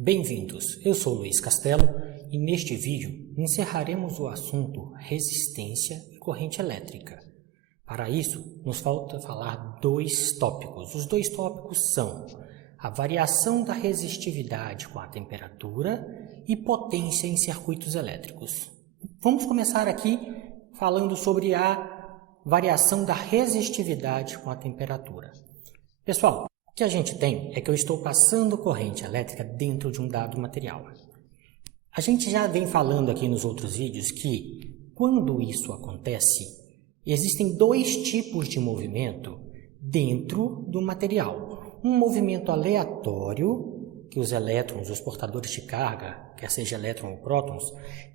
Bem-vindos, eu sou Luiz Castelo e neste vídeo encerraremos o assunto resistência e corrente elétrica. Para isso, nos falta falar dois tópicos. Os dois tópicos são a variação da resistividade com a temperatura e potência em circuitos elétricos. Vamos começar aqui falando sobre a variação da resistividade com a temperatura. Pessoal, o que a gente tem é que eu estou passando corrente elétrica dentro de um dado material. A gente já vem falando aqui nos outros vídeos que, quando isso acontece, existem dois tipos de movimento dentro do material. Um movimento aleatório, que os elétrons, os portadores de carga, quer seja elétron ou prótons,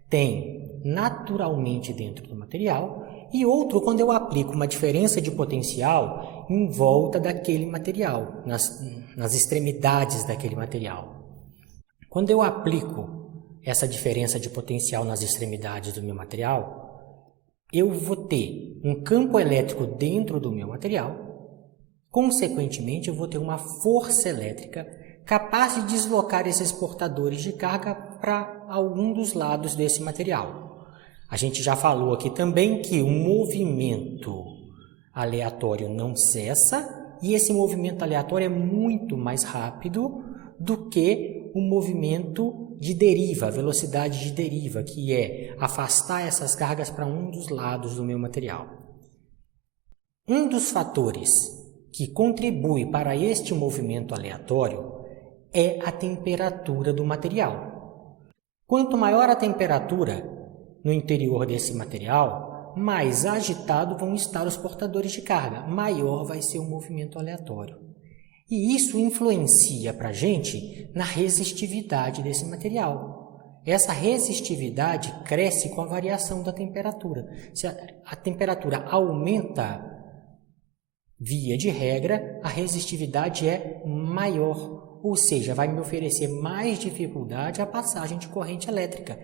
têm naturalmente dentro do material, e outro quando eu aplico uma diferença de potencial em volta daquele material, nas extremidades daquele material. Quando eu aplico essa diferença de potencial nas extremidades do meu material, eu vou ter um campo elétrico dentro do meu material, consequentemente eu vou ter uma força elétrica capaz de deslocar esses portadores de carga para algum dos lados desse material. A gente já falou aqui também que o movimento aleatório não cessa e esse movimento aleatório é muito mais rápido do que o movimento de deriva, a velocidade de deriva, que é afastar essas cargas para um dos lados do meu material. Um dos fatores que contribui para este movimento aleatório é a temperatura do material. Quanto maior a temperatura no interior desse material, mais agitado vão estar os portadores de carga, maior vai ser o movimento aleatório. E isso influencia para a gente na resistividade desse material. Essa resistividade cresce com a variação da temperatura. Se a temperatura aumenta, via de regra, a resistividade é maior, ou seja, vai me oferecer mais dificuldade a passagem de corrente elétrica,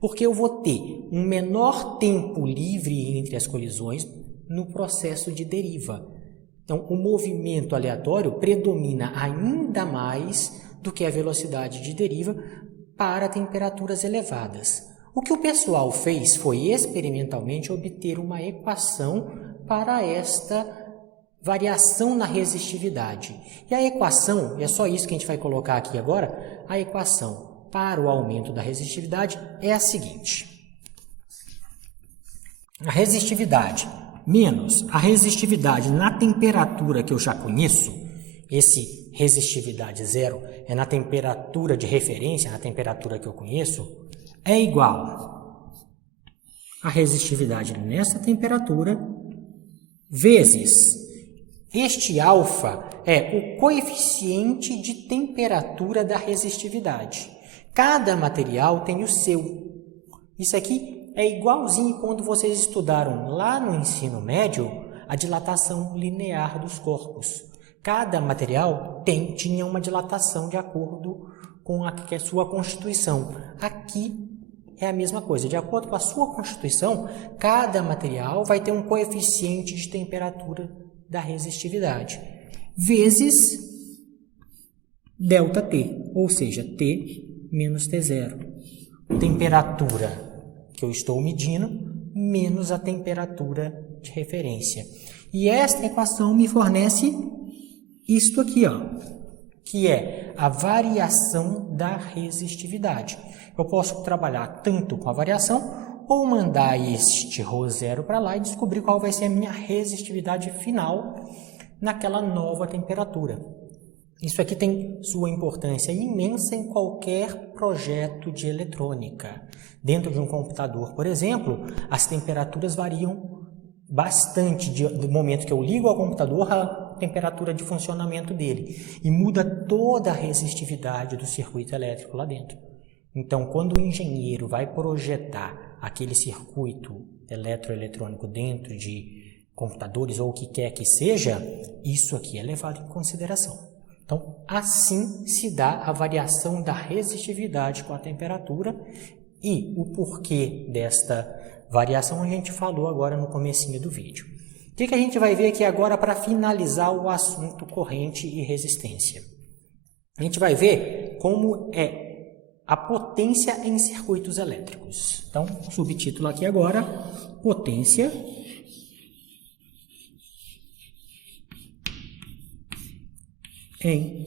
porque eu vou ter um menor tempo livre entre as colisões no processo de deriva. Então, o movimento aleatório predomina ainda mais do que a velocidade de deriva para temperaturas elevadas. O que o pessoal fez foi experimentalmente obter uma equação para esta variação na resistividade. E a equação, é só isso que a gente vai colocar aqui agora, a equação para o aumento da resistividade é a seguinte. A resistividade menos a resistividade na temperatura que eu já conheço, esse resistividade zero é na temperatura de referência, na temperatura que eu conheço, é igual a resistividade nessa temperatura vezes este alfa é o coeficiente de temperatura da resistividade. Cada material tem o seu. Isso aqui é igualzinho quando vocês estudaram lá no ensino médio a dilatação linear dos corpos. Cada material tinha uma dilatação de acordo com a sua constituição. Aqui é a mesma coisa. De acordo com a sua constituição, cada material vai ter um coeficiente de temperatura da resistividade, vezes ΔT, ou seja, T menos T0. Temperatura que eu estou medindo menos a temperatura de referência. E esta equação me fornece isto aqui, ó, que é a variação da resistividade. Eu posso trabalhar tanto com a variação ou mandar este ρ0 para lá e descobrir qual vai ser a minha resistividade final naquela nova temperatura. Isso aqui tem sua importância imensa em qualquer projeto de eletrônica. Dentro de um computador, por exemplo, as temperaturas variam bastante do momento que eu ligo ao computador à temperatura de funcionamento dele. E muda toda a resistividade do circuito elétrico lá dentro. Então, quando o engenheiro vai projetar aquele circuito eletroeletrônico dentro de computadores ou o que quer que seja, isso aqui é levado em consideração. Então, assim se dá a variação da resistividade com a temperatura e o porquê desta variação a gente falou agora no comecinho do vídeo. O que a gente vai ver aqui agora para finalizar o assunto corrente e resistência? A gente vai ver como é a potência em circuitos elétricos. Então, subtítulo aqui agora, potência em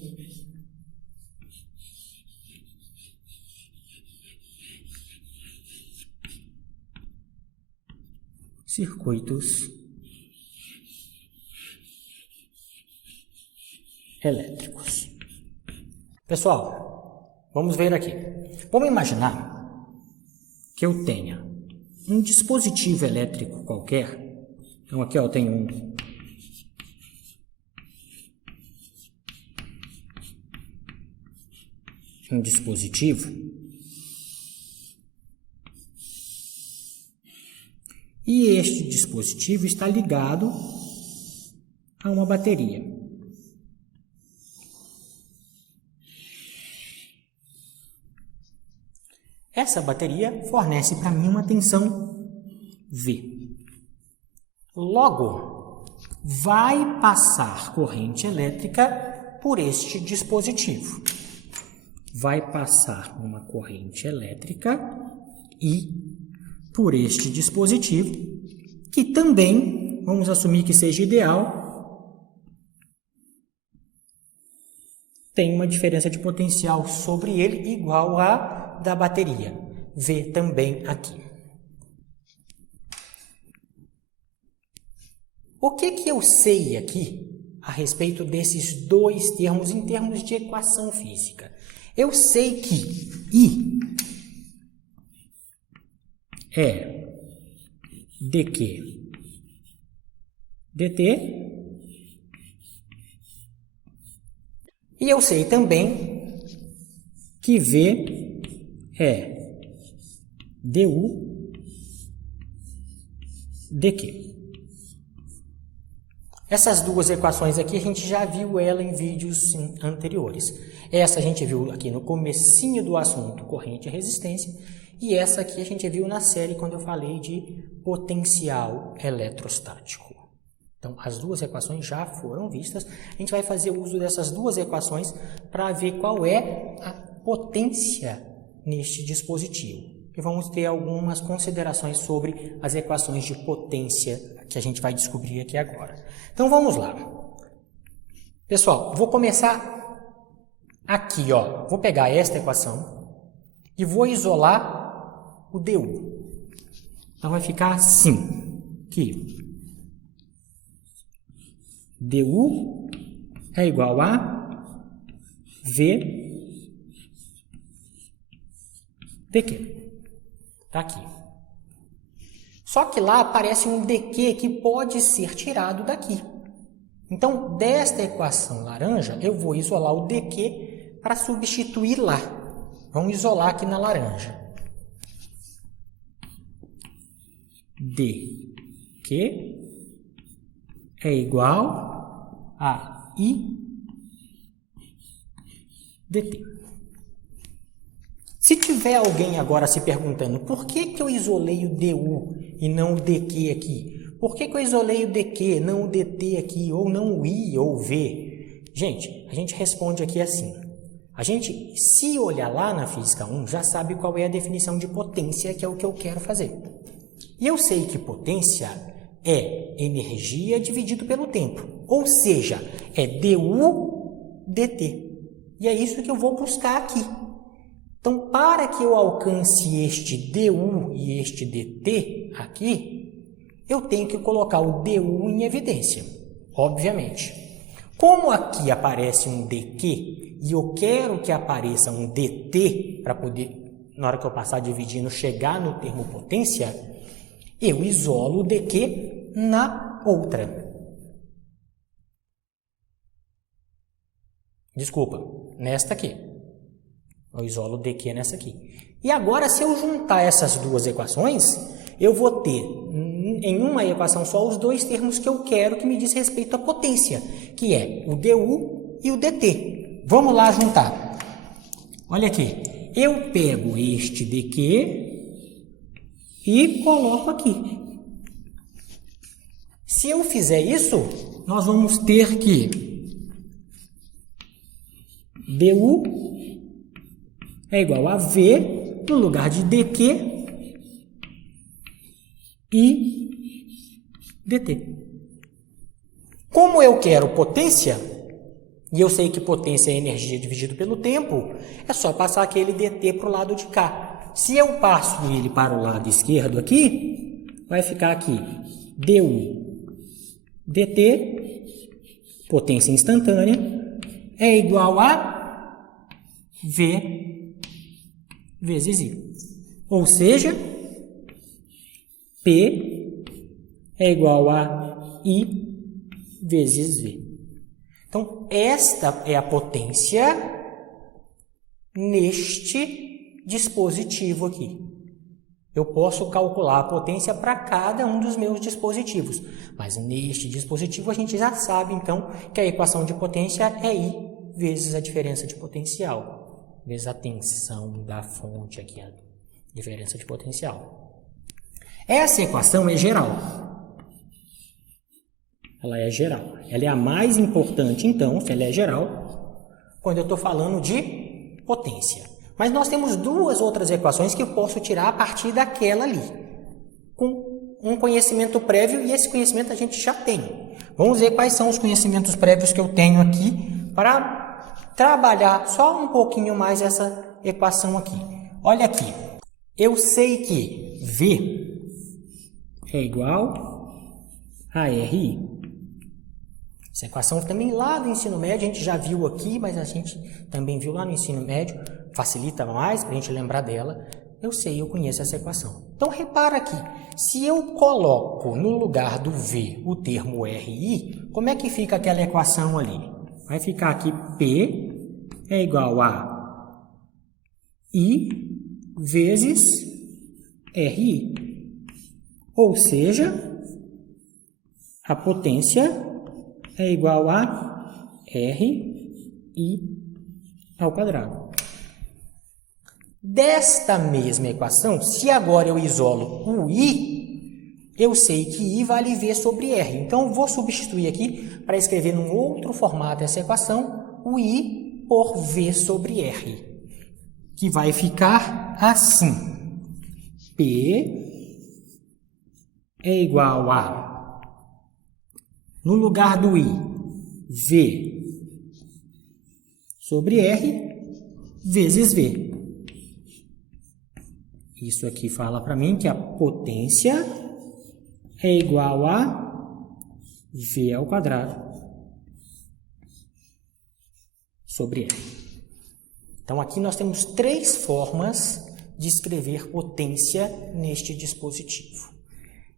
circuitos elétricos. Pessoal, vamos ver aqui. Vamos imaginar que eu tenha um dispositivo elétrico qualquer. Então aqui eu tenho um dispositivo e este dispositivo está ligado a uma bateria. Essa bateria fornece para mim uma tensão V. Logo, vai passar corrente elétrica por este dispositivo. Vai passar uma corrente elétrica e por este dispositivo, que também, vamos assumir que seja ideal, tem uma diferença de potencial sobre ele igual a da bateria. V também aqui. O que eu sei aqui a respeito desses dois termos em termos de equação física? Eu sei que I é dq dt e eu sei também que V é du dq. Essas duas equações aqui a gente já viu ela em vídeos anteriores. Essa a gente viu aqui no comecinho do assunto corrente e resistência, e essa aqui a gente viu na série quando eu falei de potencial eletrostático. Então, as duas equações já foram vistas. A gente vai fazer uso dessas duas equações para ver qual é a potência neste dispositivo. E vamos ter algumas considerações sobre as equações de potência que a gente vai descobrir aqui agora. Então, vamos lá. Pessoal, vou começar aqui, ó. Vou pegar esta equação e vou isolar o du. Então, vai ficar assim, que du é igual a V dq. Está aqui. Só que lá aparece um dq que pode ser tirado daqui. Então, desta equação laranja, eu vou isolar o dq para substituir lá. Vamos isolar aqui na laranja. dq é igual a I dt. Se tiver alguém agora se perguntando por que eu isolei o du e não o dq aqui? Por que eu isolei o dq, não o dt aqui, ou não o i ou o v? Gente, a gente responde aqui assim. A gente, se olhar lá na Física 1, já sabe qual é a definição de potência, que é o que eu quero fazer. E eu sei que potência é energia dividido pelo tempo, ou seja, é du dt. E é isso que eu vou buscar aqui. Então, para que eu alcance este du e este dt aqui, eu tenho que colocar o du em evidência, obviamente. Como aqui aparece um dq e eu quero que apareça um dt para poder, na hora que eu passar dividindo, chegar no termo potência, eu isolo o dq na outra. Desculpa, nesta aqui. Eu isolo o dq nessa aqui. E agora, se eu juntar essas duas equações, eu vou ter em uma equação só os dois termos que eu quero que me diz respeito à potência, que é o du e o dt. Vamos lá juntar. Olha aqui. Eu pego este dq e coloco aqui. Se eu fizer isso, nós vamos ter que du é igual a V no lugar de dQ e dt. Como eu quero potência, e eu sei que potência é energia dividido pelo tempo, é só passar aquele dt para o lado de cá. Se eu passo ele para o lado esquerdo aqui, vai ficar aqui du dt, potência instantânea, é igual a V vezes I. Ou seja, P é igual a I vezes V. Então, esta é a potência neste dispositivo aqui. Eu posso calcular a potência para cada um dos meus dispositivos, mas neste dispositivo a gente já sabe, então, que a equação de potência é I vezes a diferença de potencial, vezes a tensão da fonte aqui, a diferença de potencial. Essa equação é geral. Ela é geral. Ela é a mais importante, então, se ela é geral, quando eu estou falando de potência. Mas nós temos duas outras equações que eu posso tirar a partir daquela ali, com um conhecimento prévio, e esse conhecimento a gente já tem. Vamos ver quais são os conhecimentos prévios que eu tenho aqui para trabalhar só um pouquinho mais essa equação aqui. Olha aqui, eu sei que V é igual a RI. Essa equação também lá do ensino médio, a gente já viu aqui, mas a gente também viu lá no ensino médio, facilita mais para a gente lembrar dela. Eu sei, eu conheço essa equação. Então, repara aqui, se eu coloco no lugar do V o termo RI, como é que fica aquela equação ali? Vai ficar aqui P é igual a I vezes RI. Ou seja, a potência é igual a RI ao quadrado. Desta mesma equação, se agora eu isolo o I, eu sei que I vale V sobre R. Então, eu vou substituir aqui, para escrever num outro formato essa equação, o I por V sobre R, que vai ficar assim. P é igual a, no lugar do I, V sobre R vezes V. Isso aqui fala para mim que a potência é igual a V ao quadrado sobre R. Então, aqui nós temos três formas de escrever potência neste dispositivo.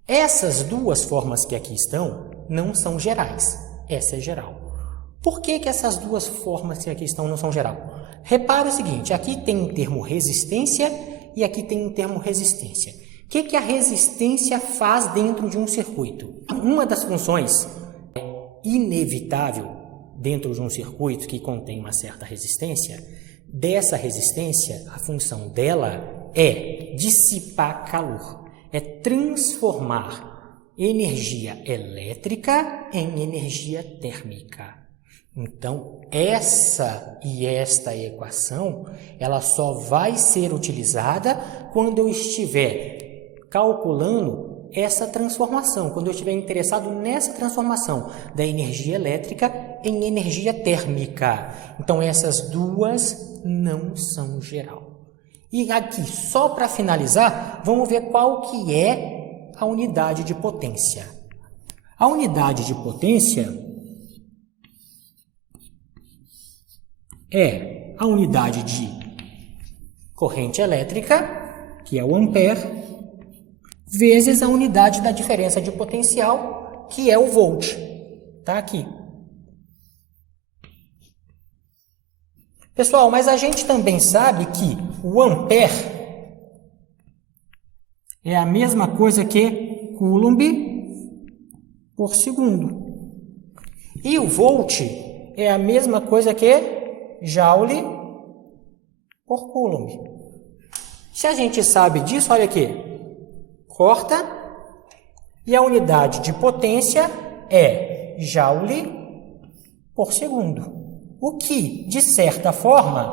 Essas duas formas que aqui estão não são gerais. Essa é geral. Por que essas duas formas que aqui estão não são geral? Repara o seguinte, aqui tem um termo resistência e aqui tem um termo resistência. O que a resistência faz dentro de um circuito? Uma das funções inevitável dentro de um circuito que contém uma certa resistência, dessa resistência, a função dela é dissipar calor, é transformar energia elétrica em energia térmica. Então, essa e esta equação, ela só vai ser utilizada quando eu estiver calculando essa transformação, quando eu estiver interessado nessa transformação da energia elétrica em energia térmica. Então, essas duas não são geral. E aqui, só para finalizar, vamos ver qual que é a unidade de potência. A unidade de potência é a unidade de corrente elétrica, que é o ampere, vezes a unidade da diferença de potencial, que é o volt. Está aqui. Pessoal, mas a gente também sabe que o ampere é a mesma coisa que coulomb por segundo. E o volt é a mesma coisa que joule por coulomb. Se a gente sabe disso, olha aqui, corta, e a unidade de potência é joule por segundo. O que, de certa forma,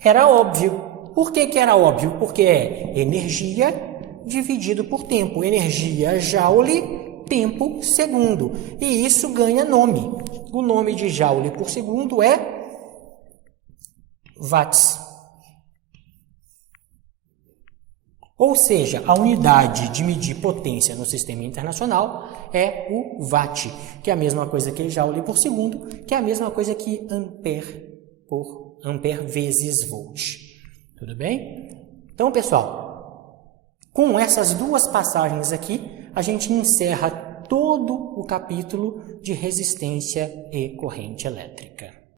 era óbvio. Por que que era óbvio? Porque é energia dividido por tempo. Energia joule, tempo segundo. E isso ganha nome. O nome de joule por segundo é watts. Ou seja, a unidade de medir potência no sistema internacional é o watt, que é a mesma coisa que joule por segundo, que é a mesma coisa que ampere vezes volt. Tudo bem? Então, pessoal, com essas duas passagens aqui, a gente encerra todo o capítulo de resistência e corrente elétrica.